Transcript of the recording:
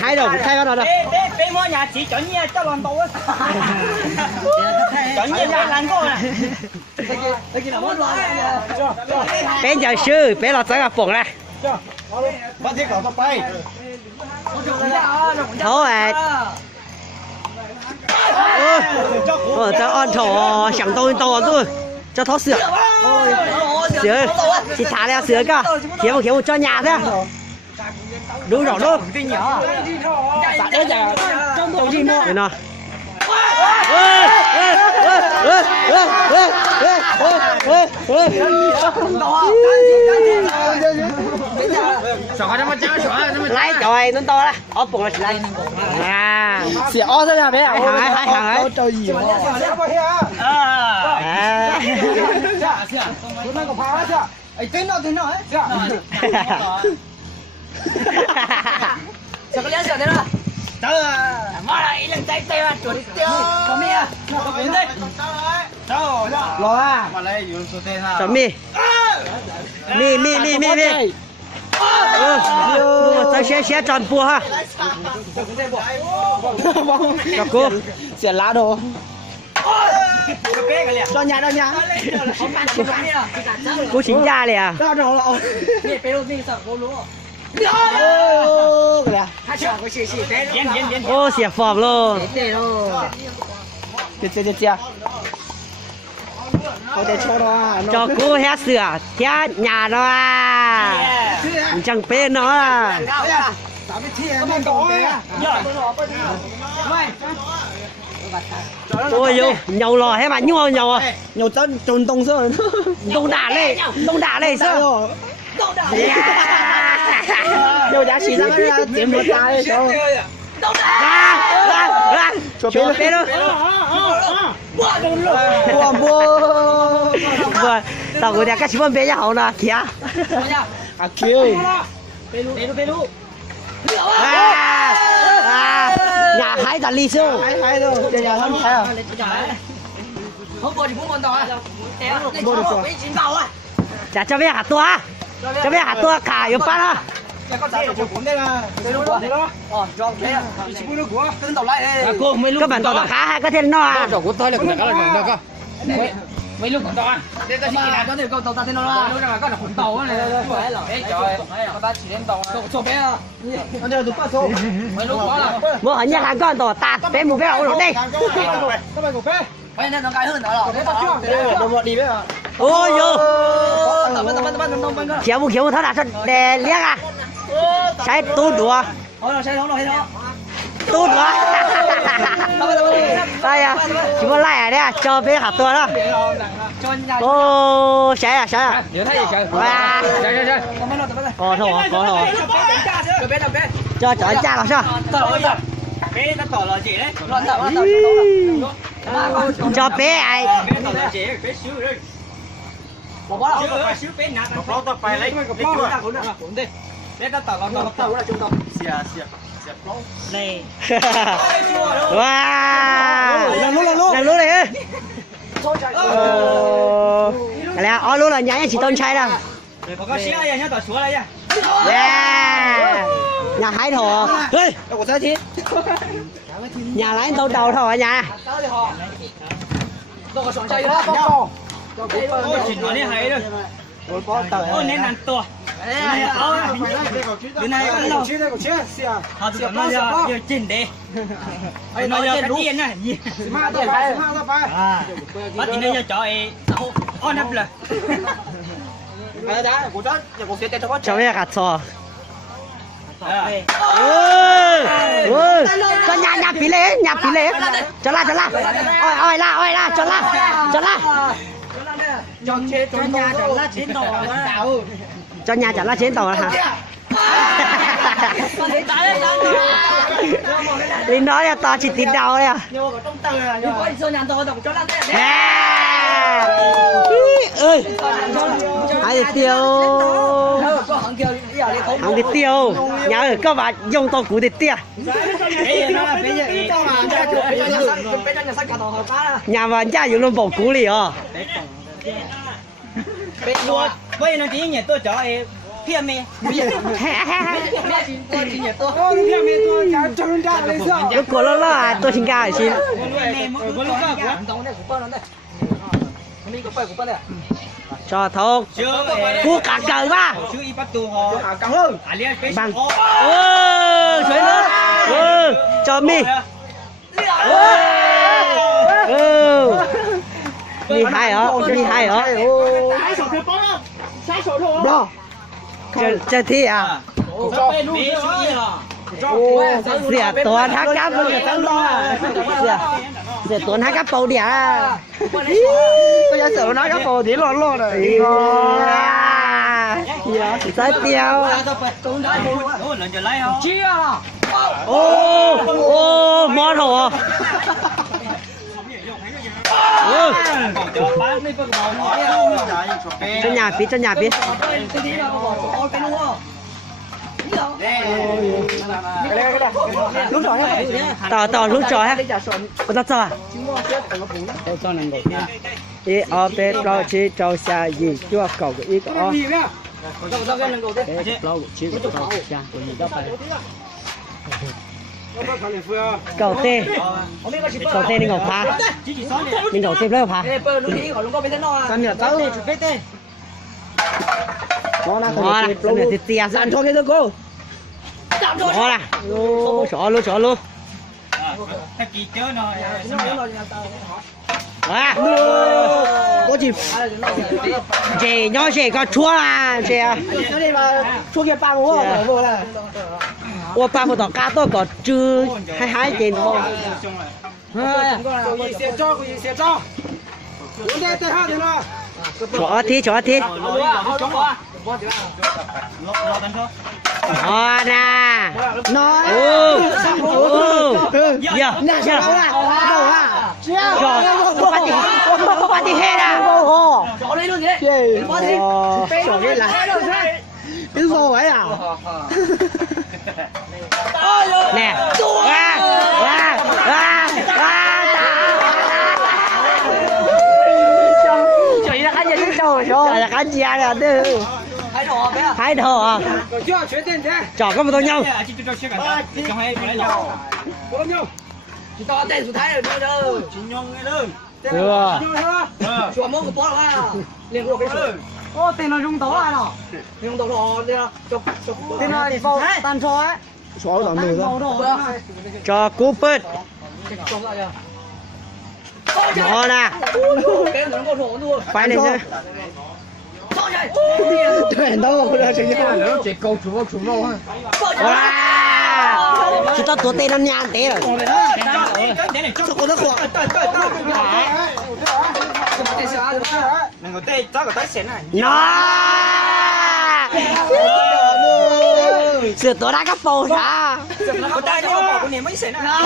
hai đồng thay vào đó. Bé mua nhà chỉ chọn nhia cho lần đầu á. Chọn nhia ba lần cô nè. Bé giờ sư, bé là tới gặp bụng này. bắt thiết cỏ bay. Thôi à. Cho on thổ chẳng tôi tôi cho thó sửa. Sửa, chỉ thả ra sửa cả. Kiếm một cho nhà thế. Đúng rồi luôn. Đây nào. Lấy trời nó to đó. Ó bụng là chỉ lấy. À. Xỉa o thế nào bé ạ? Hai hàng ấy. Trời gì mà. À. Nó có phá chưa? Ấy tính nó ấy. Sao có lẽ sợ thế đó? Trời mà lại lần tay tay mà chuột tiêu. Có mi à? Có cuốn đây. Đâu? Lo à? Mà lấy dùng số tiền ha. Chấm mi. Mi. Tao sẽ tròn bùa ha. Cho cô. Xỉa lá đồ. Cho nhà đâu nhà. Cô chính ra liền à? Đó đâu đâu. Ô xỉa phòm luôn. Chết. Có thể cho đó. Cho cô hết sửa thế nhà nó à. Chẳng bên nó à. Ôi dồi, nhầu lò hết mà nhầu à. Nhầu chân trồn tông rồi. Đông đả này sao? Nhầu giá chỉ ra kiếm một tay cho. Cho bên đó. Mua. Tao người ta các chị vẫn bé nhà hậu nè kìa. À kêu. Nhà hái ta ly sơ. Hái đâu. Trên nhà không thấy à? Không có thì cũng còn tỏi. Mua được rồi. Chả cho bé hạt tua. Cho bé hạt tua cả yếu phát á. Các bạn tỏ khá hay có thêm no à? Mấy lúc còn to. Đây ta chỉ làm cho nhiều tàu ta thế nó là. Lúc nào có là khủng tàu này. Trời. Ta chỉ đến tàu. Số bé à. Nó đều đúng số. Mấy lúc đó là. Mua hẳn nhà hàng con tỏ tạt bé một bé ổn đây. Các bạn của bé. Bây giờ nó cay hơn nữa rồi. Đồng bọn đi bé à. Ôi vô. Tập. Kéo một tháo đạp cho đè liếc à. Sai tút đùa. Thôi sai không rồi đó. Tút quá. Đây à. Chỉ có lại đấy à, cho bé hạt tua đó. Ô, sai à. Nhớ thấy gì trời. Wow. Chơi. Có thổ. Cho anh cha vào sao? Bé nó tỏ là chị đấy. Cho bé ai. Bé tỏ là chị, bé xíu đi. Một quá là xíu bé nặng. Nó tao phải lấy cái cuốn đi. Bé nó tỏ là tao là trung tâm. Xìa. Này. Wow. Làm luôn này. Là ó luôn là nhảy chỉ tôn trai đâu. Có xíu này nhá, tỏ xuống đây nha. Yeah. Nhà hái thổ. Ê, Đâu có sao chứ. nhà lái tàu thổ ở nhà. Đâu có sọn chay đó. Ôi chỉ nói này hay rồi. Ôi nên ăn to. Cái này ăn đâu? Họ tụi nó giờ chỉnh đi. Nó giờ cái tiền này. Bắt thì nó giờ cho ấy. On up là. Cho bé gạt sò. Ôi, cho nhà phí lễ. Cho la. Ôi la, cho la. Cho nhà chả la trên tàu hả? Lính nói là to chỉ tín đầu đấy à? Ơi, hai thì tiêu, không thì tiêu, nhà ở các bạn dùng tàu cũ để tiêu. Nhà mà cha dùng luôn bổ cũ liền à? Bây giờ nó chỉ nhà tôi cho 骗没？哦，你骗没多，叫人家来上。 lúc của nó là tôi xin cao xin cho thôn cua cả cờ ba chứ ít bắt tù họ Càng hơn. bằng chuối nước cho mi mi hai hả mi hai hả đó chơi thi à xiệt tuần hát cáp luôn xiệt tuần hát cáp bầu đĩa Tôi giả sử nói cái bồ thì lon lon rồi. tới tiêu Ủa, lần chờ lấy không? Chia. ô món hồ cho nhà biết Lúc rồi ha. tỏ lúc trò ha có tao à ý ở bên bao chỉ trâu xa gì chúa cầu cái ý có lâu chỉ có cầu xa của gì đó phải cầu tê đi ngọc phá mình cầu tê lấy phá Nó là cái này thì tia dàn cho cái cô. đó là chó luôn Thật kỳ chớ nó. à Có chìm. chị nhỏ chị có chua à chị à Nó đi mà chua kia ba ngủ rồi vô là. 我爸不到加多个猪，还见我。Xe cho, xe cho. Uống đây tay hát thế nào? Chó thiết. Ngon à. Nói. Giờ, giờ. Rồi, qua đi hết à. Chỗ đây luôn thế. Gì? Chỗ đây là. Cái rô ấy à? Nè. Trời ơi, cái gì đâu rồi? Trời cái gì à tư. Thái thọ à? Chưa, chuyển tiền thế. Chọn có một tôi nhau. Chỉ to tên số thái rồi đâu. Chỉ nhông nghe lưng. Chùa mông của bó là liền luôn cái sự. Ô, tên nó rung tố à nó. Rung tố rồi, chụp. Tên nó thì vô, tan cho ấy. Xóa tao mười ra. Cho cú bớt. Ngon à. Phải lên chứ. Tuyển đâu, là chỉ như chỉ câu chủ đâu ha. Wow. Chúng ta tuột tên nó nhàn thế rồi. Sao có nó khỏe. Đừng có tê, cho cái tay xén này. Nó. Sửa tối đã cấp bầu ra. Có tay nó bỏ cái này mới xén này.